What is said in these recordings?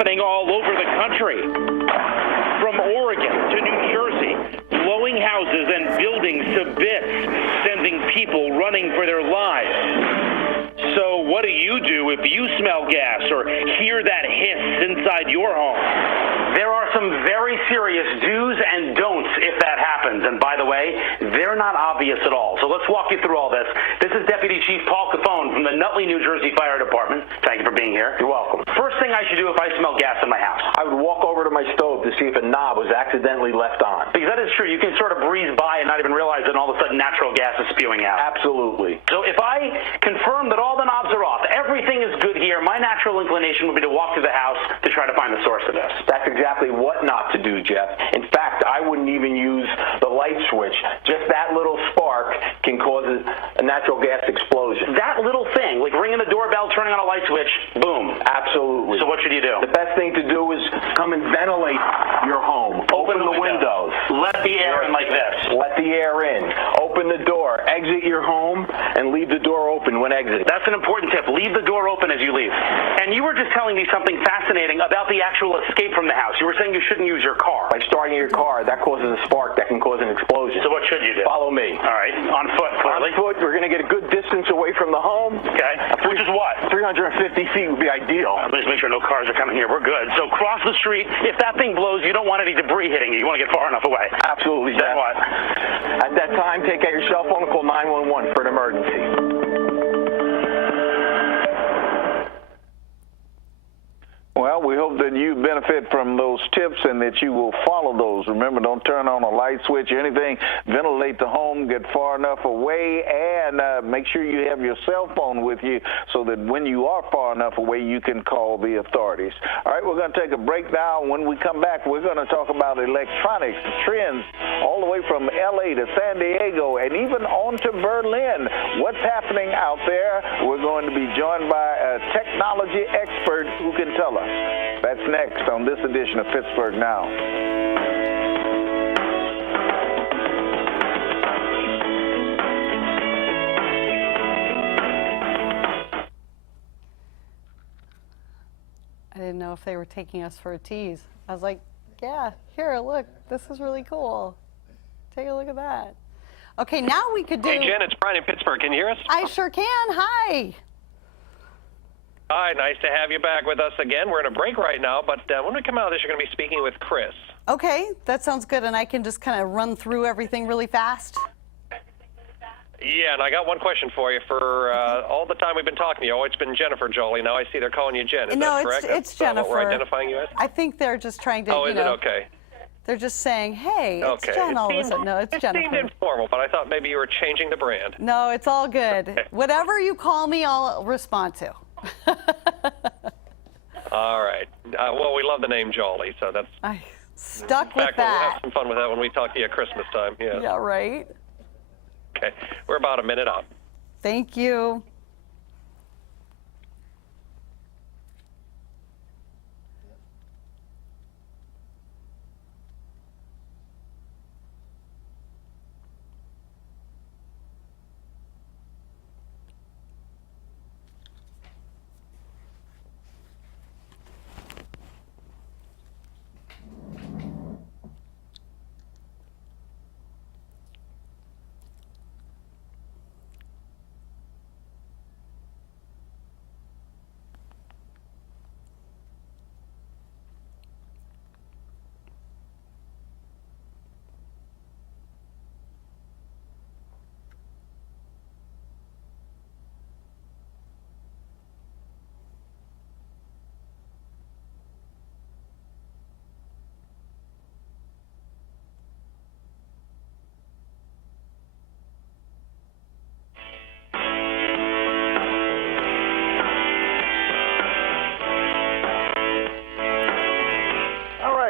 happening all over the country. From Oregon to New Jersey, blowing houses and buildings to bits, sending people running for their lives. So what do you do if you smell gas or hear that hiss inside your home? There are some very serious do's and don'ts if that happens. And by the way, they're not obvious at all. So let's walk you through all this. This is Deputy Chief Paul Capone from the Nutley, New Jersey Fire Department. Thank you for being here. You're welcome. First thing I should do if I smell gas in my house. I would walk over to my stove to see if a knob was accidentally left on. Because that is true. You can sort of breeze by and not even realize that all of a sudden natural gas is spewing out. Absolutely. So if I confirm that all the knobs are off, everything is good here, my natural inclination would be to walk through the house to try to find the source of this. That's exactly what not to do, Jeff. In fact, I wouldn't even use the light switch. Just that little spark can cause a natural gas explosion. That little thing, like ringing the doorbell, turning on a light switch, boom. Absolutely. So what should you do? The best thing to do is come and ventilate your home. Open the windows. Let the air in like this. Let the air in. Open the door. Exit your home and leave the door open when exiting. That's an important tip. Leave the door open as you leave. And you were just telling me something fascinating about the actual escape from the house. You were saying you shouldn't use your car. By starting your car, that causes a spark that can cause an explosion. So what should you do? Follow me. All right. On foot, clearly. On foot, we're going to get a good distance away from the home. Okay. Which is what? 350 feet would be ideal. Let's make sure no cars are coming here. We're good. So cross the street. If that thing blows, you don't want any debris hitting you. You want to get far enough away. Absolutely. Then what? At that time, take out your cell phone and call 911 for an emergency. Well, we hope that you benefit from those tips and that you will follow those. Remember, don't turn on a light switch or anything. Ventilate the home, get far enough away, and make sure you have your cell phone with you so that when you are far enough away, you can call the authorities. All right, we're going to take a break now. When we come back, we're going to talk about electronics, trends all the way from L.A. to San Diego and even on to Berlin. What's happening out there? We're going to be joined by a technology expert who can tell us. That's next on this edition of Pittsburgh Now. I didn't know if they were taking us for a tease. I was like, yeah, here, look, this is really cool. Take a look at that. Okay, now we could do... Hey, Jen, it's Brian in Pittsburgh. Can you hear us? I sure can. Hi. Hi, nice to have you back with us again. We're in a break right now, but when we come out of this, you're going to be speaking with Chris. Okay, that sounds good, and I can just kind of run through everything really fast. Yeah, and I got one question for you. For all the time we've been talking to you, it's been Jennifer Jolie. Now I see they're calling you Jen. Is that correct? It's Jennifer. What we're identifying you as? I think they're just trying to, is it okay? They're just saying, hey, it's Jen all of a sudden. No, it's Jennifer. It seemed informal, but I thought maybe you were changing the brand. No, it's all good. Okay. Whatever you call me, I'll respond to. All right. Well, we love the name Jolie, so that's... I stuck in fact, with that. We'll have some fun with that when we talk to you at Christmas time. Yeah. Yeah, right. Okay. We're about a minute out. Thank you.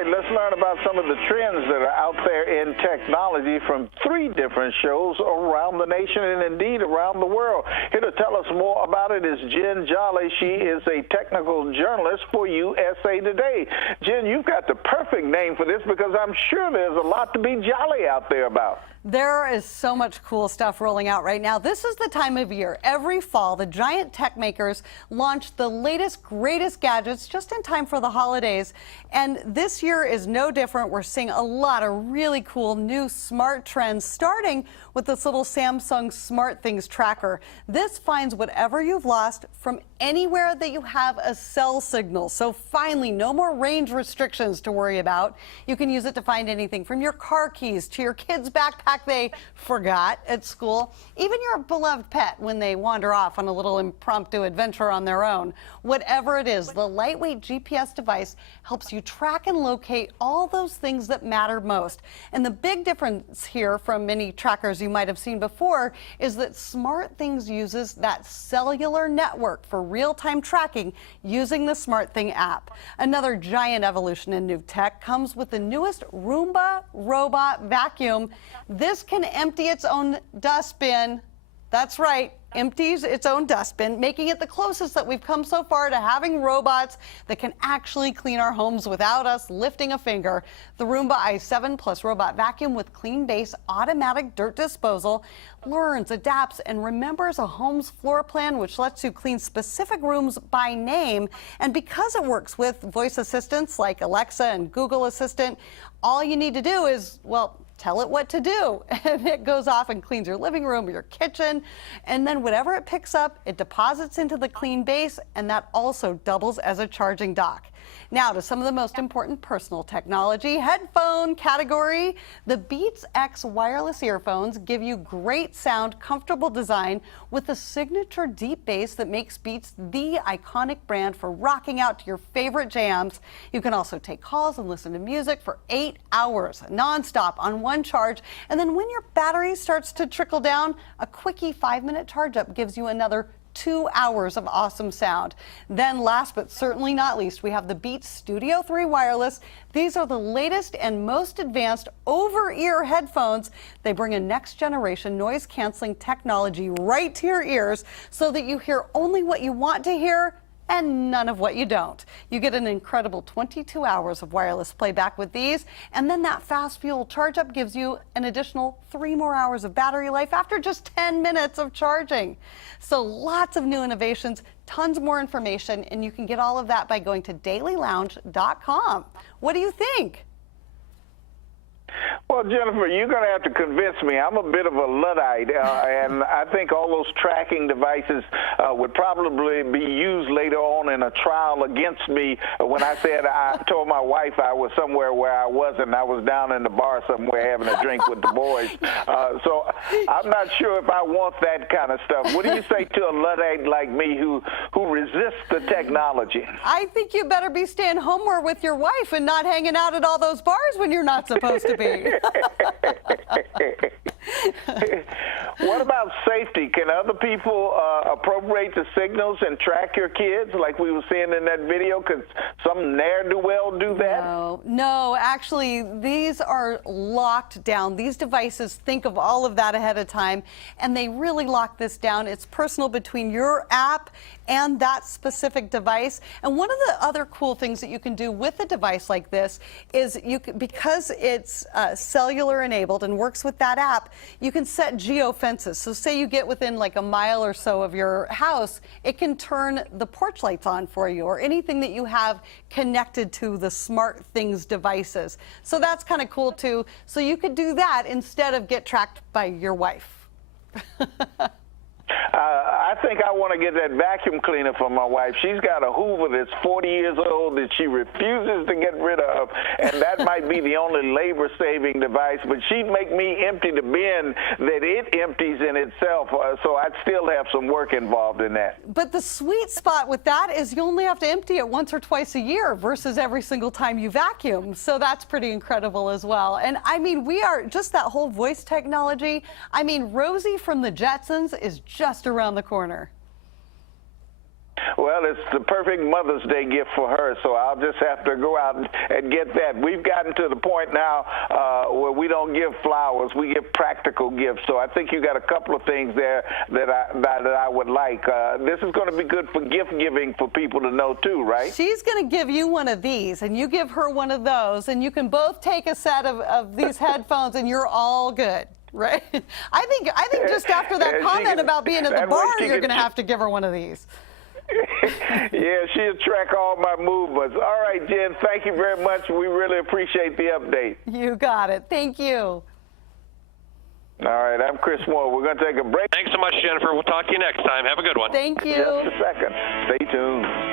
Let's learn about some of the trends that are out there in technology from 3 different shows around the nation and indeed around the world. Here to tell us more about it is Jenn Jolly. She is a technical journalist for USA Today. Jen, you've got the perfect name for this because I'm sure there's a lot to be jolly out there about. There is so much cool stuff rolling out right now. This is the time of year. Every fall, the giant tech makers launch the latest, greatest gadgets just in time for the holidays. And this year is no different. We're seeing a lot of really cool new smart trends, starting with this little Samsung Smart Things tracker. This finds whatever you've lost from anywhere that you have a cell signal. So finally, no more range restrictions to worry about. You can use it to find anything from your car keys to your kids' backpack they forgot at school, even your beloved pet when they wander off on a little impromptu adventure on their own. Whatever it is, the lightweight GPS device helps you track and locate all those things that matter most. And the big difference here from many trackers you might have seen before is that Smart Things uses that cellular network for real-time tracking using the SmartThing app. Another giant evolution in new tech comes with the newest Roomba robot vacuum. This can empty its own dustbin. That's right, empties its own dustbin, making it the closest that we've come so far to having robots that can actually clean our homes without us lifting a finger. The Roomba i7 Plus robot vacuum with clean base automatic dirt disposal learns, adapts, and remembers a home's floor plan, which lets you clean specific rooms by name. And because it works with voice assistants like Alexa and Google Assistant, all you need to do is, well, tell it what to do, and it goes off and cleans your living room or your kitchen, and then whatever it picks up, it deposits into the clean base, and that also doubles as a charging dock. Now to some of the most important personal technology, headphone category. The Beats X wireless earphones give you great sound, comfortable design with a signature deep bass that makes Beats the iconic brand for rocking out to your favorite jams. You can also take calls and listen to music for 8 hours nonstop on one charge. And then when your battery starts to trickle down, a quickie 5-minute charge up gives you another 2 hours of awesome sound. Then last but certainly not least, we have the Beats Studio 3 Wireless. These are the latest and most advanced over-ear headphones. They bring a next generation noise canceling technology right to your ears so that you hear only what you want to hear and none of what you don't. You get an incredible 22 hours of wireless playback with these, and then that fast fuel charge up gives you an additional 3 more hours of battery life after just 10 minutes of charging. So lots of new innovations, tons more information, and you can get all of that by going to dailylounge.com. What do you think? Well, Jennifer, you're going to have to convince me. I'm a bit of a Luddite, and I think all those tracking devices would probably be used later on in a trial against me when I said I told my wife I was somewhere where I wasn't. I was down in the bar somewhere having a drink with the boys. So I'm not sure if I want that kind of stuff. What do you say to a Luddite like me who resists the technology? I think you better be staying home more with your wife and not hanging out at all those bars when you're not supposed to be. What about safety? Can other people appropriate the signals and track your kids like we were seeing in that video? Could some ne'er-do-well do that? No, actually, these are locked down. These devices think of all of that ahead of time, and they really lock this down. It's personal between your app and that specific device. And one of the other cool things that you can do with a device like this is because it's cellular enabled and works with that app, you can set geofences. So say you get within like a mile or so of your house, it can turn the porch lights on for you or anything that you have connected to the Smart Things devices. So that's kind of cool too. So you could do that instead of get tracked by your wife. I think I want to get that vacuum cleaner for my wife. She's got a Hoover that's 40 years old that she refuses to get rid of, and that might be the only labor-saving device, but she'd make me empty the bin that it empties in itself, so I'd still have some work involved in that. But the sweet spot with that is you only have to empty it once or twice a year versus every single time you vacuum, so that's pretty incredible as well. And I mean, we are just that whole voice technology. I mean, Rosie from the Jetsons is just around the corner. Well, it's the perfect Mother's Day gift for her, so I'll just have to go out and get that. We've gotten to the point now where we don't give flowers, we give practical gifts. So I think you got a couple of things there that I would like. This is going to be good for gift giving for people to know too, right? She's going to give you one of these, and you give her one of those, and you can both take a set of these headphones, and you're all good. Right. I think just after that comment about being at the bar, you're going to have to give her one of these. Yeah, she'll track all my movements. All right, Jen, thank you very much. We really appreciate the update. You got it. Thank you. All right, I'm Chris Moore. We're going to take a break. Thanks so much, Jennifer. We'll talk to you next time. Have a good one. Thank you. Just a second. Stay tuned.